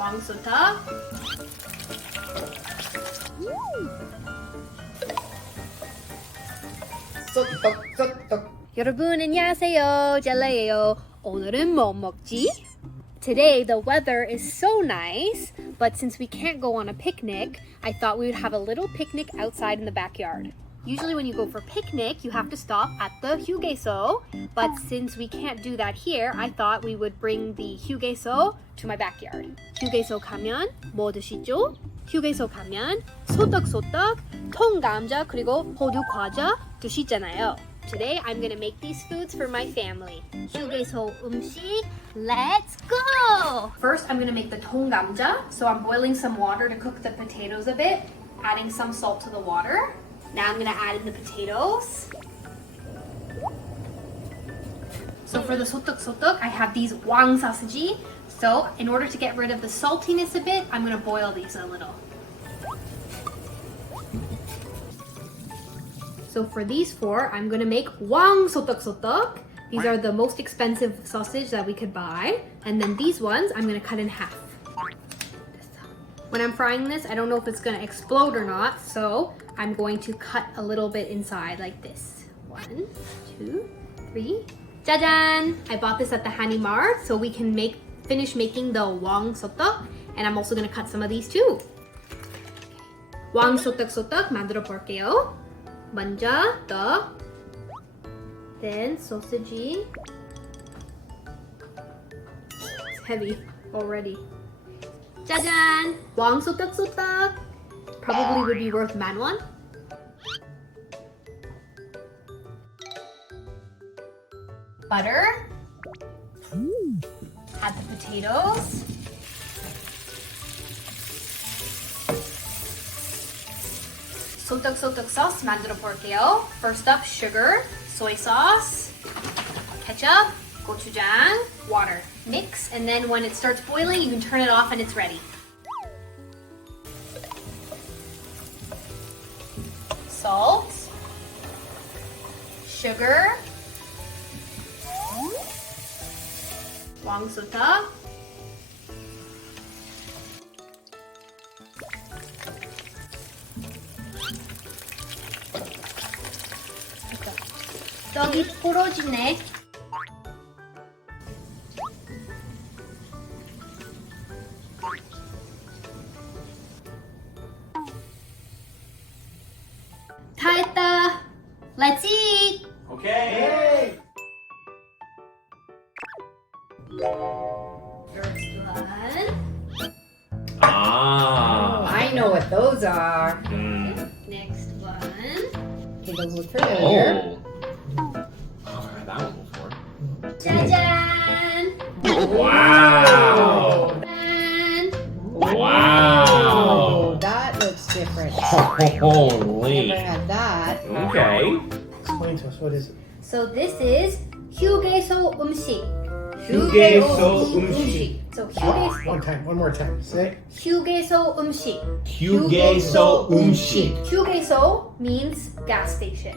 왕소떡. 소떡소떡. 여러분 안녕하세요. 젤레예요. 오늘은 뭐 먹지? Today the weather is so nice, but since we can't go on a picnic, I thought we would have a little picnic outside in the backyard. Usually when you go for picnic, you have to stop at the 휴게소, but since we can't do that here, I thought we would bring the 휴게소 to my backyard. 휴게소 가면 뭐 드시죠? 휴게소 가면 소떡소떡, 통감자 그리고 호두과자 드시잖아요. Today I'm gonna make these foods for my family. 휴게소 음식, let's go! First I'm gonna make the 통감자. So I'm boiling some water to cook the potatoes a bit, adding some salt to the water. Now I'm gonna add in the potatoes. So for the 소떡소떡, I have these 왕사스지. So in order to get rid of the saltiness a bit, I'm gonna boil these a little. So for these four, I'm gonna make 소떡소떡. These are the most expensive sausage that we could buy. And then these ones, I'm gonna cut in half. When I'm frying this, I don't know if it's gonna explode or not, so I'm going to cut a little bit inside like this. 1, 2, 3. 짜잔! I bought this at the Hanny Mart, so we can finish making the 왕소떡, and I'm also gonna cut some of these too. 왕소떡소떡 만들어 볼게요. 먼저 떡, then sausage. It's heavy already. 짜잔! 왕소떡소떡. Probably would be worth 만원. Butter. Add the potatoes. 소떡소떡 sauce 만들어 볼게요. First up, sugar, soy sauce, ketchup, gochujang, water. Mix, and then when it starts boiling, you can turn it off and it's ready. Salt, sugar, 왕소떡, 떡이 부러지네. 다 했다. Let's eat. Okay. First one. Ah. I know what those are. Next one. Okay, those look familiar. Oh. I've had that one before. 짜잔. Wow. And Wow. Oh, that looks different. Holy. Never had that. Okay. Explain to us, what is it? so this is 휴게소 음식. 휴게소 음식. So 휴게소. One more time. Say. 휴게소 음식. 휴게소 음식. 휴게소 means gas station.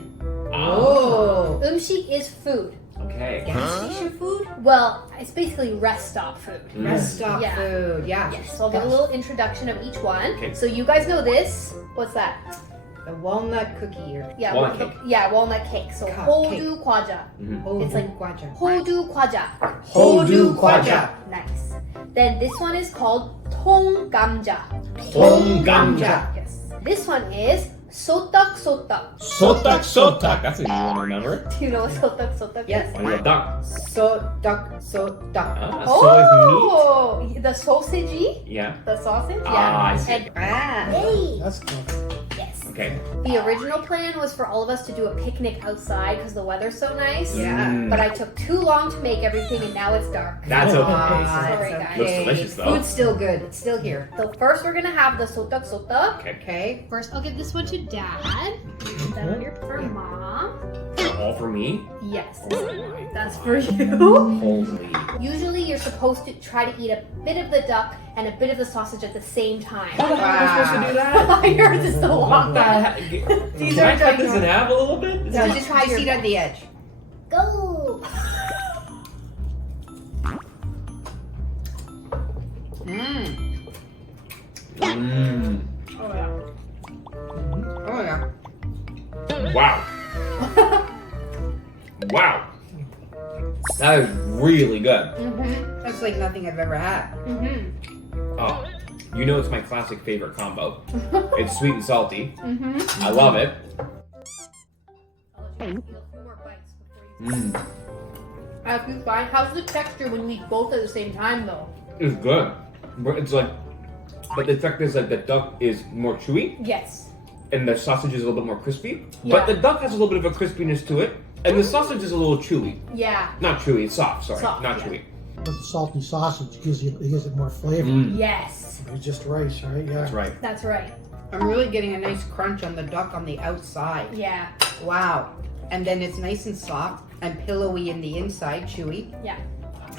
Oh. 음식 is food. Okay. Gas station food? Well, it's basically rest stop food. Rest stop Yeah. food. Yeah. Yes, so I'll give a little introduction of each one. Okay. So you guys know this. What's that? The walnut cookie or Yeah, Walnut cake. Yeah, walnut cake. So Cake. 호두과자. It's like 호두과자. 호두과자. 호두과자. Nice. Then this one is called 통감자. 통감자. Yes. This one is 소떡소떡. 소떡소떡. That's an easy one to remember. Do you know what 소떡소떡 Yes. is? On your duck. 소떡소떡. Ah, so is The sausage? meat. Yeah. The sausage? Ah, I see. And Ah. hey. That's cool. Yes. Okay. The original plan was for all of us to do a picnic outside because the weather's so nice. Yeah. But I took too long to make everything and now it's dark. That's okay. Ah, Sorry, it's guys. Looks okay. delicious, though. Food's still good. It's still here. So first we're gonna have the so떡소떡. Okay. Okay. First I'll give this one to Dad. Put that on here for Mom. All for me? Yes, that's for you. Holy. Usually you're supposed to try to eat a bit of the duck and a bit of the sausage at the same time. How the heck am I supposed to do that? Yours is so long. Can I cut this in half a little bit? No, just try your seat on the edge. Go! Mmm. Wow. Wow. That is really good. That's like nothing I've ever had. Oh, you know it's my classic favorite combo. It's sweet and salty. I love it. How's the texture when we eat both at the same time, though? It's good. But it's like, but the fact is like the duck is more chewy Yes. and the sausage is a little bit more crispy. Yeah. But the duck has a little bit of a crispiness to it, and the sausage is a little chewy. Yeah. Not chewy, it's soft. Sorry, Soft, not yeah. chewy. But the salty sausage gives it more flavor. Yes. It's just rice, right? Yeah. That's right. That's right. I'm really getting a nice crunch on the duck on the outside. Yeah. Wow. And then it's nice and soft and pillowy in the inside, chewy. Yeah.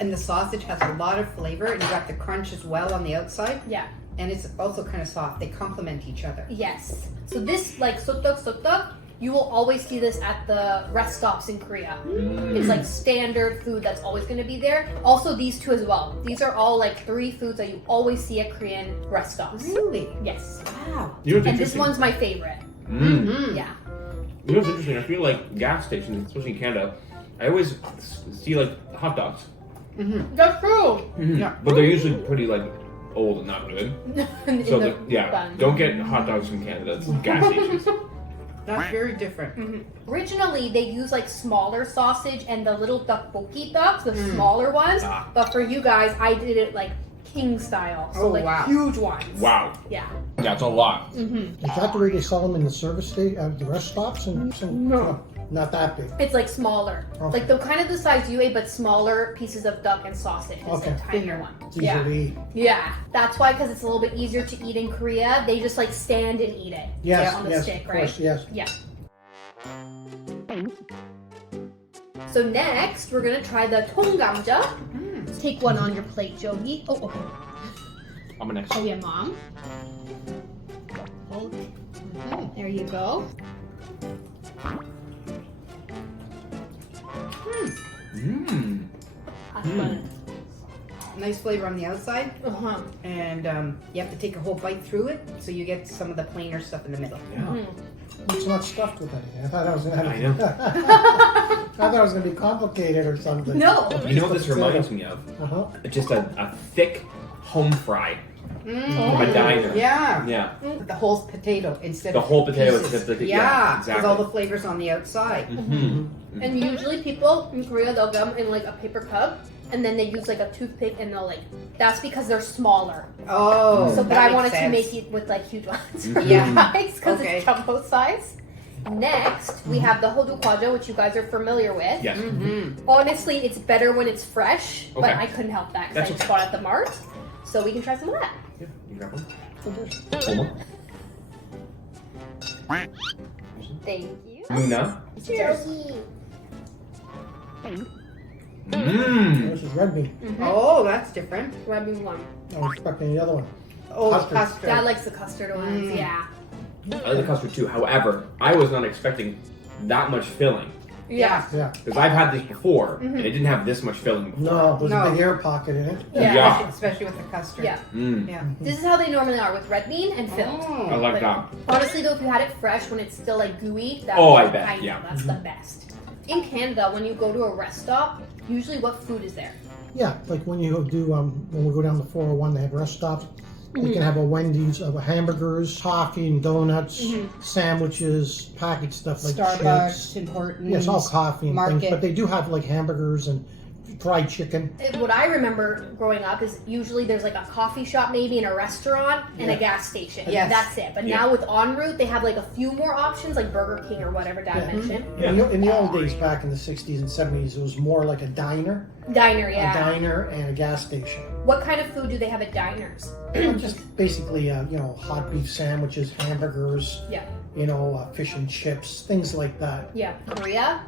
And the sausage has a lot of flavor, and you got the crunch as well on the outside. Yeah. And it's also kind of soft. They complement each other. Yes. So this, like, so떡소떡, you will always see this at the rest stops in Korea. It's like standard food that's always going to be there. Also these two as well. These are all like 3 foods that you always see at Korean rest stops. Really? Yes. Wow. You know what's And this interesting? one's my favorite. Mm. Yeah. You know what's interesting? I feel like gas stations, especially in Canada, I always see like hot dogs. That's true. Yeah. But they're usually pretty like old and not good. In So the yeah, bun. don't get hot dogs from Canada. It's gas stations. That's very different. Originally, they use like smaller sausage and the little tteokbokki ducks, the smaller ones. Ah. But for you guys, I did it like king style. So Oh, like wow. huge ones. Wow, Yeah. that's a lot. Is that the way they sell them in the service station, the rest stops? And No. Not that big. It's like smaller. Okay. Like the kind of the size you ate, but smaller pieces of duck and sausage. It's Okay. a tinier Thinner. one. It's easier Yeah. to eat. Yeah. That's why, because it's a little bit easier to eat in Korea. They just like stand and eat it. Yes, On the yes, stick, of right? course, yes. Yeah. So next, we're gonna try the 통감자. Take one on your plate, Jogi. Oh, I'm an next. oh yeah, Mom. There you go. Mmm. That's fun. Nice flavor on the outside, Uh-huh. and you have to take a whole bite through it, so you get some of the plainer stuff in the middle. Yeah. It's not stuffed with anything. I thought I was gonna have I know. I thought it was gonna be complicated or something. No. You know what this reminds me of? Uh-huh. Just a thick home fry from a diner. Yeah. Yeah. The whole potato instead The of whole potato pieces. instead of the- yeah, yeah, with exactly. all the flavors on the outside. And usually people in Korea, they'll get them in like a paper cup, and then they use like a toothpick, and they'll like, that's because they're smaller. Oh, So, but that I makes wanted to sense. make it with like huge ones. Yeah. Because Okay. it's jumbo size. Next, we have the 호두과자, which you guys are familiar with. Yes. Honestly, it's better when it's fresh, but Okay. I couldn't help that because That's I just okay. bought it at the mart. So we can try some of that. Yeah, you grab one. One more. Thank you. Luna. Cheers. Mmm. This is red meat. Oh, that's different. Grab me one. I was expecting the other one. Oh, Custard. custard. Dad likes the custard ones, yeah. I like the custard too. However, I was not expecting that much filling. Yeah. Yeah. Because I've had this before, and it didn't have this much filling before. No, there's No. a big air pocket in it. Yeah. Especially with the custard. Yeah. Mm. Yeah. This is how they normally are with red bean and filled. I Oh. like But that. honestly, though, if you had it fresh when it's still like gooey, that's Oh, I bet, know, yeah. that's the best. In Canada, when you go to a rest stop, usually what food is there? Yeah, like when you do when we go down the 401, they have rest stops. You can have a Wendy's of hamburgers, coffee and donuts, sandwiches, packaged stuff like Starbucks, chips. Tim Hortons. Yes, all coffee and Market. things, but they do have like hamburgers and fried chicken. What I remember growing up is usually there's like a coffee shop, maybe, and a restaurant, and a Yeah. gas station. Yes. That's it. But Yeah. now with En route, they have like a few more options, like Burger King or whatever Dad mentioned. In the old days, back in the 60s and 70s, it was more like a diner, Diner, yeah. a diner and a gas station. What kind of food do they have at diners? Just basically, hot beef sandwiches, hamburgers, Yeah. fish and chips, things like that. Yeah. Korea,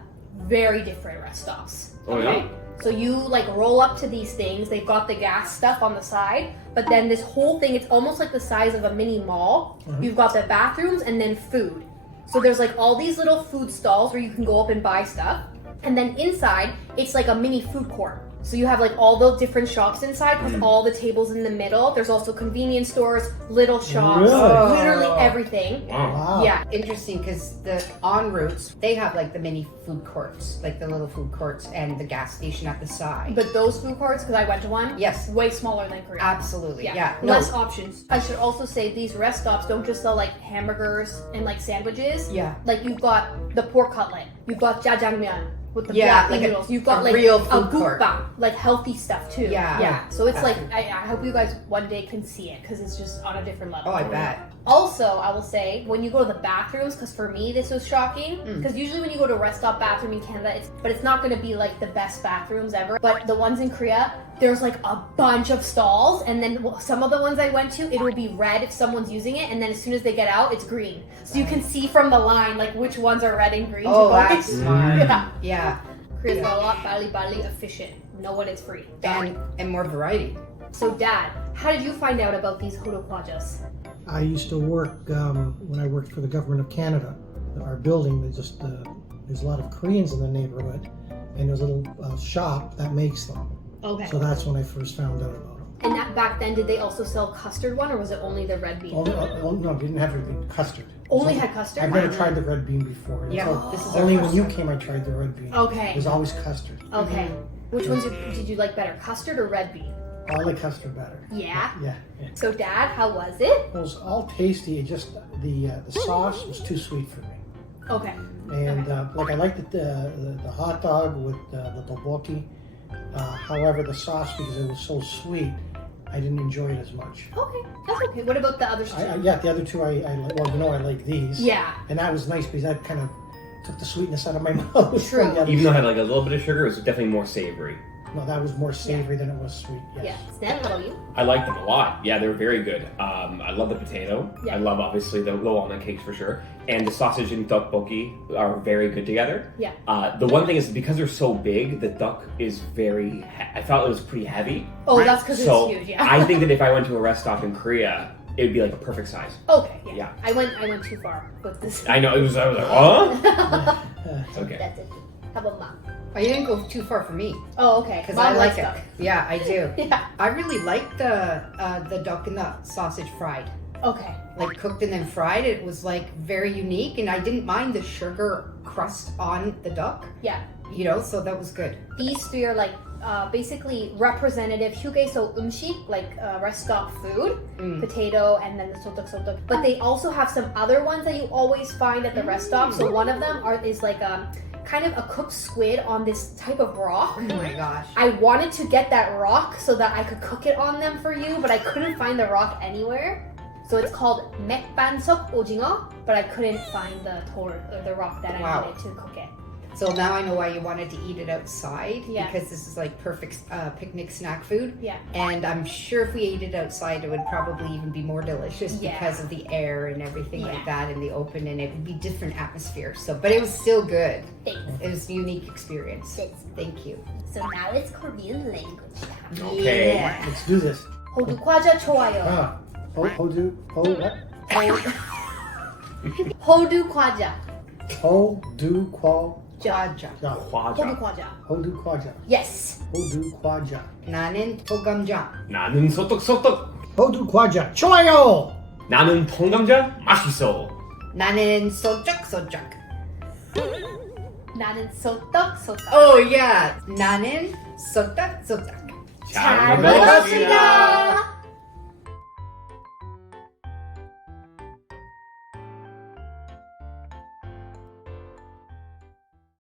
very different rest stops. Oh, yeah? So you like roll up to these things. They've got the gas stuff on the side, but then this whole thing, it's almost like the size of a mini mall. You've got the bathrooms and then food. So there's like all these little food stalls where you can go up and buy stuff. And then inside, it's like a mini food court. So you have like all the different shops inside with all the tables in the middle. There's also convenience stores, little shops, Really? literally everything. Wow. Wow. Yeah. Interesting, because the en routes, they have like the mini food courts, like the little food courts and the gas station at the side. But those food courts, because I went to one, Yes. way smaller than Korea. Absolutely, yeah. No. Less options. I should also say these rest stops don't just sell like hamburgers and like sandwiches. Yeah. Like you've got the pork cutlet, you've got jjajangmyeon with the Yeah, black like a- noodles, you've got a like real a food court. mukbang, like healthy stuff too. Yeah. Yeah. So it's like Absolutely. I hope you guys one day can see it because it's just on a different level. Oh, I bet. Also, I will say when you go to the bathrooms, because for me this was shocking. Mm. Because usually when you go to a rest stop bathroom in Canada, it's not going to be like the best bathrooms ever. But the ones in Korea, there's like a bunch of stalls, and then some of the ones I went to, it will be red if someone's using it, and then as soon as they get out, it's green. So you can see from the line like which ones are red and green. Oh, to go that's in. smart. Yeah. Yeah. Korea's got a lot bali efficient. No one is free. And more variety. So Dad, how did you find out about these hodokwajas? I used to work when I worked for the government of Canada. Our building, there's a lot of Koreans in the neighborhood, and there's a little shop that makes them. Okay. So that's when I first found out about them. And that back then, did they also sell custard one, or was it only the red bean? No, didn't have red bean, custard. Only had custard? I've never tried the red bean before. Yeah, So this is our only when first you time. came, I tried the red bean. Okay. It was always custard. Okay. Which ones did you like better, custard or red bean? I like custard better. Yeah. Yeah. So Dad, how was it? It was all tasty. It just the sauce was too sweet for me. Okay. And like I liked the hot dog with the tteokbokki. However, the sauce, because it was so sweet, I didn't enjoy it as much. Okay, that's okay. What about the others two? Yeah, the other two I like these. Yeah. And that was nice because that kind of took the sweetness out of my mouth. True. from the other Even though it two. had like a little bit of sugar, it was definitely more savory. No, that was more savory than it was sweet. Yes. Yeah. Stan, how about you? I liked them a lot. Yeah, they were very good. I love the potato. Yeah. I love obviously the walnut cakes for sure. And the sausage and tteokbokki are very good together. Yeah. The one thing is because they're so big, the duck is very. I felt it was pretty heavy. Oh, that's because So it's huge. Yeah. I think that if I went to a rest stop in Korea, it would be like a perfect size. Okay. Yeah. Yeah. I went too far with this. I know it was. I was like, huh? Okay. That's it. How about Mom? Oh, you didn't go too far for me. Oh, okay. Because Mom I like likes it. duck. Yeah, I do. Yeah. I really like the duck and the sausage fried. Okay. Like cooked and then fried. It was like very unique, and I didn't mind the sugar crust on the duck. Yeah. You know, so that was good. These three are like basically representative 휴게소 음식, like rest stop food, potato, and then the 소떡소떡. But they also have some other ones that you always find at the rest stop. So one of them is like kind of a cooked squid on this type of rock. Oh my gosh. I wanted to get that rock so that I could cook it on them for you, but I couldn't find the rock anywhere. So it's called 맥반석 오징어, but I couldn't find the rock that I Wow. needed to cook it. So now I know why you wanted to eat it outside. Yeah. Because this is like perfect picnic snack food. Yeah. And I'm sure if we ate it outside, it would probably even be more delicious Yeah. because of the air and everything Yeah. like that in the open, and it would be different atmosphere. So, but it was still good. Thanks. It was a unique experience. Thanks. Thank you. So now it's Korean language time. Okay. Yeah. Let's do this. 호두과자 좋아요. Hodu, what? 호두과자. Hodu kwaja. Jaja. 과자. 호두과자. Hodu kwaja. Yes. Hodu kwaja. 나는 토감자. 나는 소떡소떡. Hodu kwaja. 좋아요. 나는 통감자 맛있어. 나는 소떡소떡. 나는 소떡소떡. Oh yeah. 나는 소떡소떡. 잘 먹었습니다.